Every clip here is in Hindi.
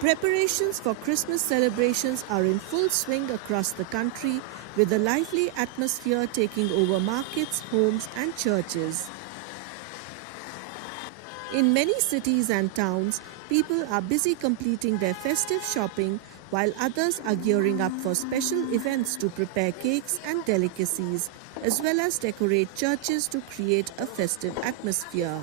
Preparations for Christmas celebrations are in full swing across the country, with a lively atmosphere taking over markets, homes, and churches. In many cities and towns, people are busy completing their festive shopping, while others are gearing up for special events to prepare cakes and delicacies, as well as decorate churches to create a festive atmosphere.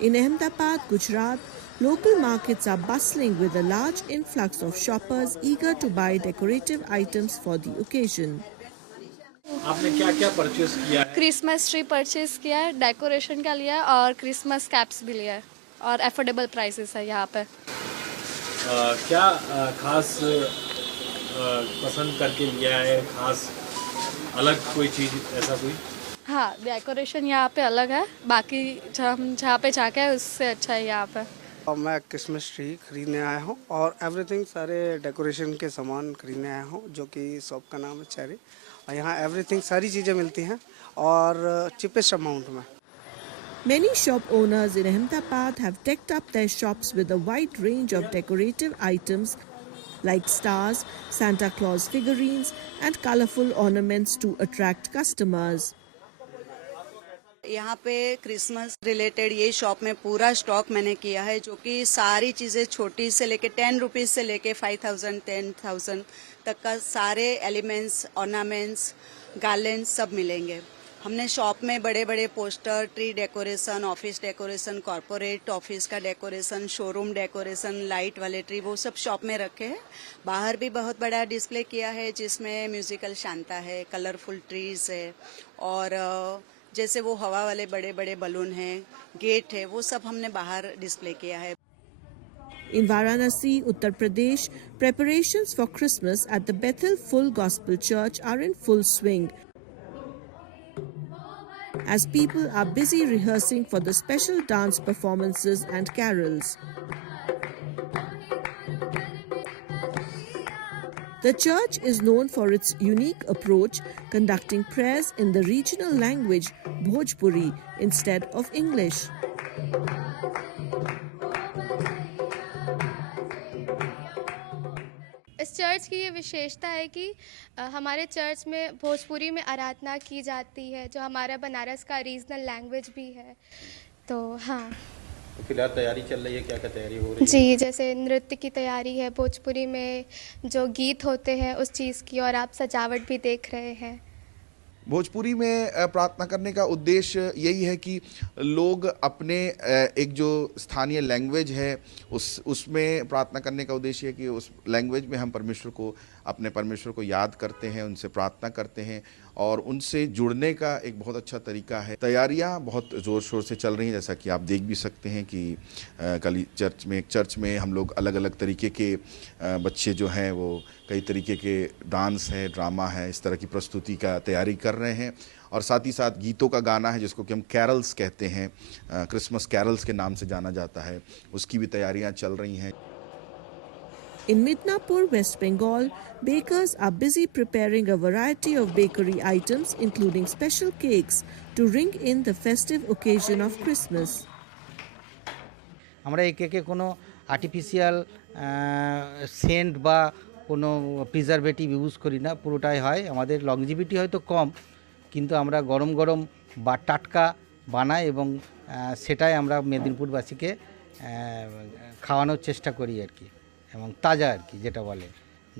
In Ahmedabad, Gujarat, local markets are bustling with a large influx of shoppers eager to buy decorative items for the occasion. आपने क्या क्या परचेस किया है? क्रिसमस ट्री परचेज किया है, डेकोरेशन का लिया है और क्रिसमस कैप्स भी लिया है और अफोर्डेबल प्राइसेस है यहाँ पे। क्या खास पसंद करके लिया है? खास अलग कोई चीज़ ऐसा कोई? हाँ, डेकोरेशन यहाँ पे अलग है, बाकी हम जहाँ पे जाके है उससे अच्छा है यहाँ पे। और मैं क्रिसमस ट्री खरीदने आया हूँ और एवरीथिंग सारे डेकोरेशन के सामान खरीदने आया हूँ, जो कि शॉप का नाम है चेरी। और यहाँ एवरीथिंग सारी चीज़ें मिलती हैं और चीपेस्ट अमाउंट में। Many shop owners in Ahmedabad have decked up their shops with a wide range of decorative items like stars, Santa Claus figurines, and colorful ornaments to attract customers. यहाँ पे क्रिसमस रिलेटेड ये शॉप में पूरा स्टॉक मैंने किया है, जो कि सारी चीज़ें छोटी से लेके 10 रुपीज़ से लेके 5,000 10,000 तक का सारे एलिमेंट्स, ऑर्नामेंट्स, गार्लैंड सब मिलेंगे। हमने शॉप में बड़े बड़े poster, tree decoration, office decoration, corporate office का डेकोरेशन, शोरूम डेकोरेशन, लाइट वाले ट्री, वो सब शॉप में रखे हैं। बाहर भी बहुत बड़ा डिस्प्ले किया है जिसमें म्यूजिकल शांता है, कलरफुल ट्रीज है और जैसे वो हवा वाले बड़े बड़े बलून हैं, गेट है, वो सब हमने बाहर डिस्प्ले किया है। In Varanasi, Uttar Pradesh, preparations for Christmas at the Bethel Full Gospel Church are in full swing, as people are busy rehearsing for the special dance performances and carols. The church is known for its unique approach, conducting prayers in the regional language Bhojpuri instead of English. इस चर्च की ये विशेषता है कि हमारे चर्च में भोजपुरी में आराधना की जाती है, जो हमारा बनारस का रीजनल लैंग्वेज भी है। तो हाँ, फिलहाल तैयारी चल रही है, क्या क्या तैयारी हो रही है? जी, जैसे नृत्य की तैयारी है, भोजपुरी में जो गीत होते हैं उस चीज़ की, और आप सजावट भी देख रहे हैं। भोजपुरी में प्रार्थना करने का उद्देश्य यही है कि लोग अपने एक जो स्थानीय लैंग्वेज है उसमें प्रार्थना करने का उद्देश्य है कि उस लैंग्वेज में हम परमेश्वर को, अपने परमेश्वर को याद करते हैं, उनसे प्रार्थना करते हैं और उनसे जुड़ने का एक बहुत अच्छा तरीका है। तैयारियां बहुत ज़ोर शोर से चल रही हैं, जैसा कि आप देख भी सकते हैं कि कल चर्च में हम लोग अलग अलग तरीके के बच्चे जो हैं वो कई तरीके के डांस है, ड्रामा है, इस तरह की प्रस्तुति का तैयारी कर रहे हैं और साथ ही साथ गीतों का गाना है जिसको कि हम कैरल्स कहते हैं, क्रिसमस कैरल्स के नाम से जाना जाता है, उसकी भी तैयारियां चल रही हैं। In Midnapur, West Bengal, bakers are busy preparing a variety of bakery items, including special cakes, to ring in the festive occasion of Christmas. আমরা এই কেকে কোনো আর্টিফিশিয়াল সেন্ট বা কোনো প্রিজারভেটিভ ইউজ করি না, পুরোটাই হয় আমাদের লংজিভিটি হয়তো কম, কিন্তু আমরা গরম গরম বা টাটকা বানাই এবং সেটাই আমরা মেদিনীপুরবাসীকে খাওয়ানোর চেষ্টা করি আর কি, এবং তাজা আর কি, যেটা বলে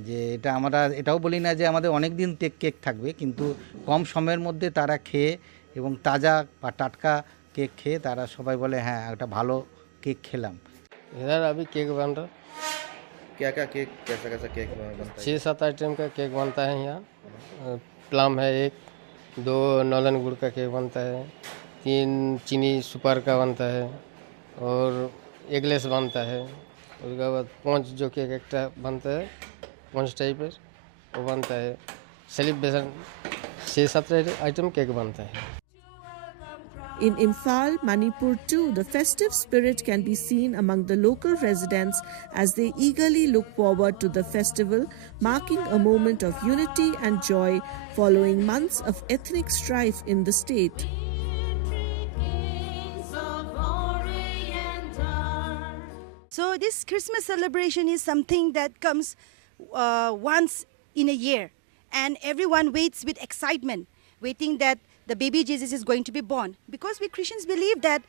যে এটা আমরা এটাও বলি না যে আমাদের অনেক দিন কেক থাকবে, কিন্তু কম সময়ের মধ্যে তারা খেয়ে এবং তাজা বা টাটকা কেক খেয়ে তারা সবাই বলে হ্যাঁ একটা ভালো केक खेलाम। इधर अभी केक बन रहा। क्या क्या केक, कैसा कैसा केक बनता है? 6-7 आइटम का केक बनता है यहाँ। प्लम है एक, 2 नॉलन गुड़ का केक बनता है, 3 चीनी सुपर का बनता है और एगलेस बनता है। उसके बाद 5 जो केक एक बनता है, 5 टाइप है वो बनता है। सेलिब्रेशन 6-7 आइटम केक बनता है। In Imphal, Manipur too, the festive spirit can be seen among the local residents as they eagerly look forward to the festival, marking a moment of unity and joy following months of ethnic strife in the state. So this Christmas celebration is something that comes once in a year, and everyone waits with excitement, waiting that the baby Jesus is going to be born. Because we Christians believe that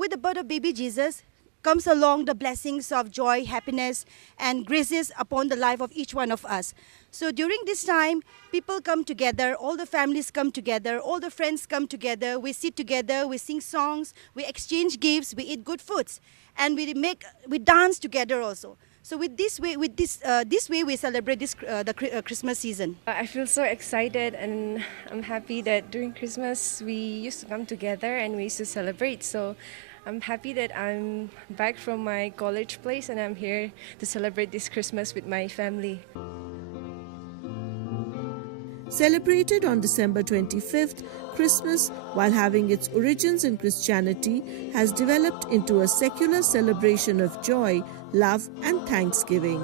with the birth of baby Jesus comes along the blessings of joy, happiness, and graces upon the life of each one of us. So during this time, people come together, all the families come together, all the friends come together, we sit together, we sing songs, we exchange gifts, we eat good foods, and we dance together also. So this way we celebrate the Christmas season. I feel so excited, and I'm happy that during Christmas we used to come together and we used to celebrate. So I'm happy that I'm back from my college place and I'm here to celebrate this Christmas with my family. Celebrated on December 25th, Christmas, while having its origins in Christianity, has developed into a secular celebration of joy, love, and thanksgiving.